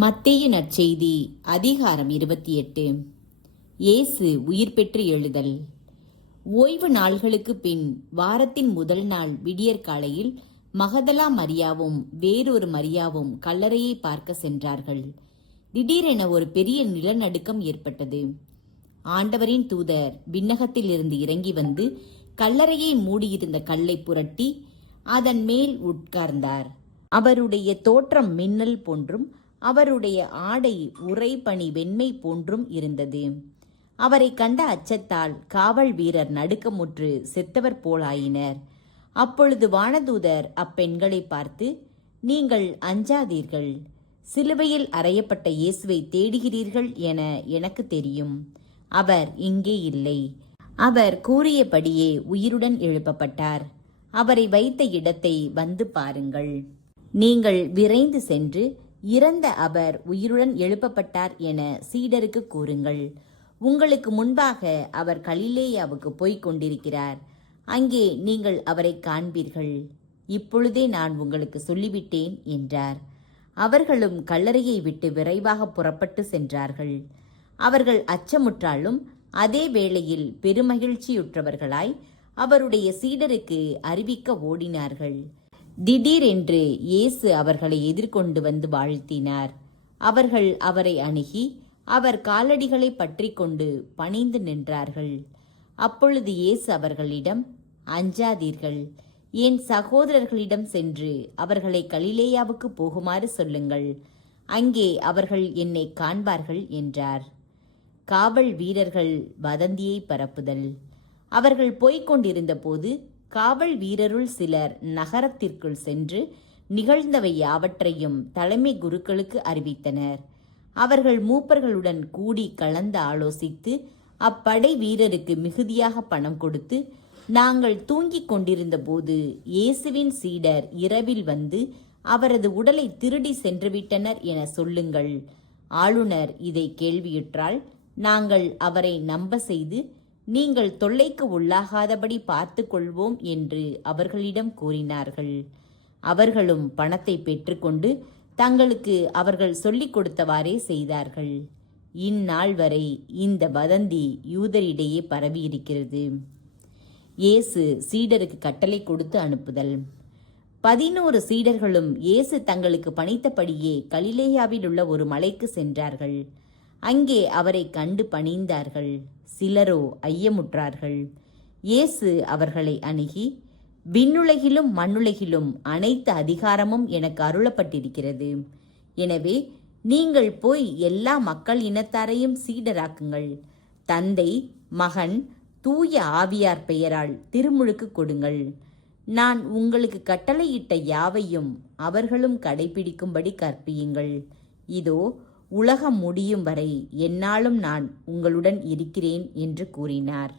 மத்தேயு நற்செய்தி அதிகாரம் 28. இயேசு உயிர் பெற்று எழுதல். ஓய்வு நாள்களுக்குப் பின் வாரத்தின் முதல் நாள் விடியற்காலையில் மகதலா மரியாவும் வேறொரு மரியாவும் கல்லறையை பார்க்க சென்றார்கள். திடீரென ஒரு பெரிய நிலநடுக்கம் ஏற்பட்டது. ஆண்டவரின் தூதர் விண்ணகத்திலிருந்து இறங்கி வந்து கல்லறையை மூடியிருந்த கல்லை புரட்டி அதன் மேல் உட்கார்ந்தார். அவருடைய தோற்றம் மின்னல் போன்றும் அவருடைய ஆடை உறைபனி வெண்மை போன்றும் இருந்தது. அவரை கண்ட அச்சத்தால் காவல் வீரர் நடுக்கமுற்று செத்தவர் போலாயினர். அப்பொழுது வானதூதர் அப்பெண்களை பார்த்து, நீங்கள் அஞ்சாதீர்கள். சிலுவையில் அறையப்பட்ட இயேசுவை தேடுகிறீர்கள் என எனக்கு தெரியும். அவர் இங்கே இல்லை. அவர் கூறியபடியே உயிருடன் எழுப்பப்பட்டார். அவரை வைத்த இடத்தை வந்து பாருங்கள். நீங்கள் விரைந்து சென்று இறந்த அவர் உயிருடன் எழுப்பப்பட்டார் என சீடருக்கு கூறுங்கள். உங்களுக்கு முன்பாக அவர் கலிலேயாவுக்கு போய்க் கொண்டிருக்கிறார். அங்கே நீங்கள் அவரை காண்பீர்கள். இப்பொழுதே நான் உங்களுக்கு சொல்லிவிட்டேன் என்றார். அவர்களும் கல்லறையை விட்டு விரைவாக புறப்பட்டு சென்றார்கள். அவர்கள் அச்சமுற்றாலும் அதே வேளையில் பெருமகிழ்ச்சியுற்றவர்களாய் அவருடைய சீடருக்கு அறிவிக்க ஓடினார்கள். திடீரென்று இயேசு அவர்களை எதிர்கொண்டு வந்து வாழ்த்தினார். அவர்கள் அவரை அணுகி அவர் காலடிகளை பற்றி கொண்டு பணிந்து நின்றார்கள். அப்பொழுது இயேசு அவர்களிடம், அஞ்சாதீர்கள். என் சகோதரர்களிடம் சென்று அவர்களை கலிலேயாவுக்கு போகுமாறு சொல்லுங்கள். அங்கே அவர்கள் என்னை காண்பார்கள் என்றார். காவல் வீரர்கள் வதந்தியை பரப்புதல். அவர்கள் போய்க் கொண்டிருந்த போது காவல் வீரருள் சிலர் நகரத்திற்குள் சென்று நிகழ்ந்தவை யாவற்றையும் தலைமை குருக்களுக்கு அறிவித்தனர். அவர்கள் மூப்பர்களுடன் கூடி கலந்து ஆலோசித்து அப்படை வீரருக்கு மிகுதியாக பணம் கொடுத்து, நாங்கள் தூங்கிக் கொண்டிருந்த போது இயேசுவின் சீடர் இரவில் வந்து அவரது உடலை திருடி சென்றுவிட்டனர் என சொல்லுங்கள். ஆளுநர் இதை கேள்வியுற்றால் நாங்கள் அவரை நம்ப செய்து நீங்கள் தொல்லைக்கு உள்ளாகாதபடி பார்த்து கொள்வோம் என்று அவர்களிடம் கூறினார்கள். அவர்களும் பணத்தை பெற்றுக்கொண்டு தங்களுக்கு அவர்கள் சொல்லிக் கொடுத்தவாறே செய்தார்கள். இந்நாள் வரை இந்த வதந்தி யூதரிடையே பரவியிருக்கிறது. இயேசு சீடருக்கு கட்டளை கொடுத்து அனுப்புதல். 11 சீடர்களும் இயேசு தங்களுக்கு பணித்தபடியே கலிலேயாவில் உள்ள ஒரு மலைக்கு சென்றார்கள். அங்கே அவரை கண்டு பணிந்தார்கள். சிலரோ ஐயமுற்றார்கள். இயேசு அவர்களை அணுகி, விண்ணுலகிலும் மண்ணுலகிலும் அனைத்து அதிகாரமும் எனக்கு அருளப்பட்டிருக்கிறது. எனவே நீங்கள் போய் எல்லா மக்கள் இனத்தாரையும் சீடராக்குங்கள். தந்தை, மகன், தூய ஆவியார் பெயரால் திருமுழுக்கு கொடுங்கள். நான் உங்களுக்கு கட்டளையிட்ட யாவையும் அவர்களும் கடைபிடிக்கும்படி கற்பியுங்கள். இதோ, உலகம் முடியும் வரை எந்நாளும் நான் உங்களுடன் இருக்கிறேன் என்று கூறினார்.